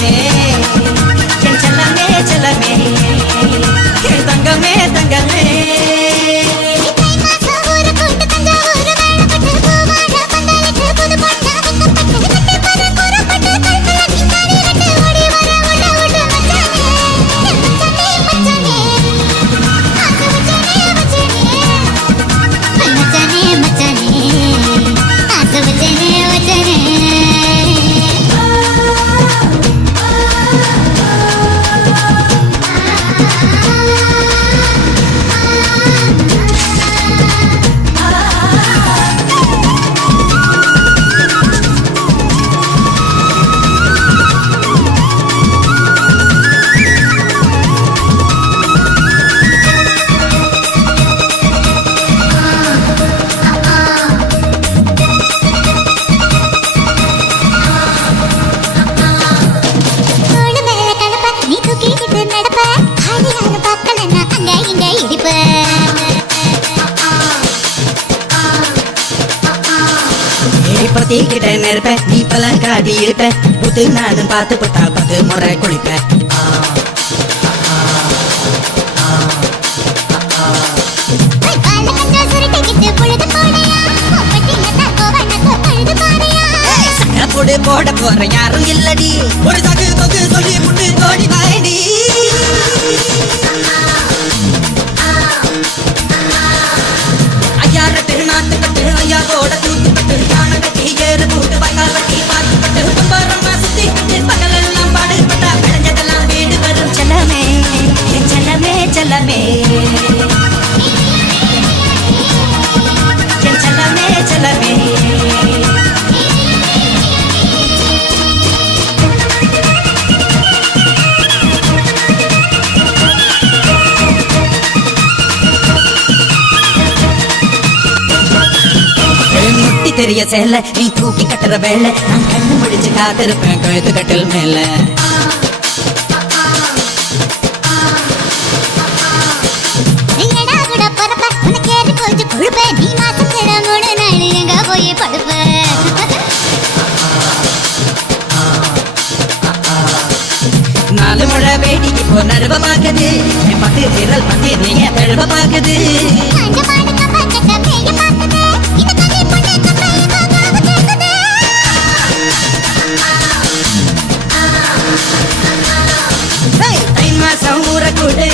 செல்லமே என் செல்லமே செல்லமே என் தங்கமே தங்கமே பிரத்திக்கிட்ட நெருப்ப நீ பல காட்டி இருப்ப புத்து நானும் பார்த்து புட்டா 10 முறை குளிப்ப போடு போட போற யாரும் இல்லடி ஒரு சாக்கு தொகு சொல்லி புட்டு ஓடி வாடி ஐயா திருநாட்டு கட்டு ஐயா கோட தூத்து கட்டு யான கட்டி ஏறு போட்டு வாய்க்கால் வட்டி பார்த்து கட்டு கும்பரமா சுத்தி கட்டு பகலெல்லாம் பாடுபட்டா விளைஞ்சதெல்லாம் வீடு வரும் செல்லமே என் செல்லமே செல்லமே என் செல்லமே செல்லமே தெரிய சேல நீ தூக்கி கட்டுற வேலை நான் கண்ணு முடிச்சு காத்திருப்பேன் கழுத்து கட்டில் மேல நாலு முழை வேடிக்கு போ நடுவ பாக்குது பத்து விரல் பத்தி நீங்க தழுவ பாக்குது தை மாசம் ஊற கூடு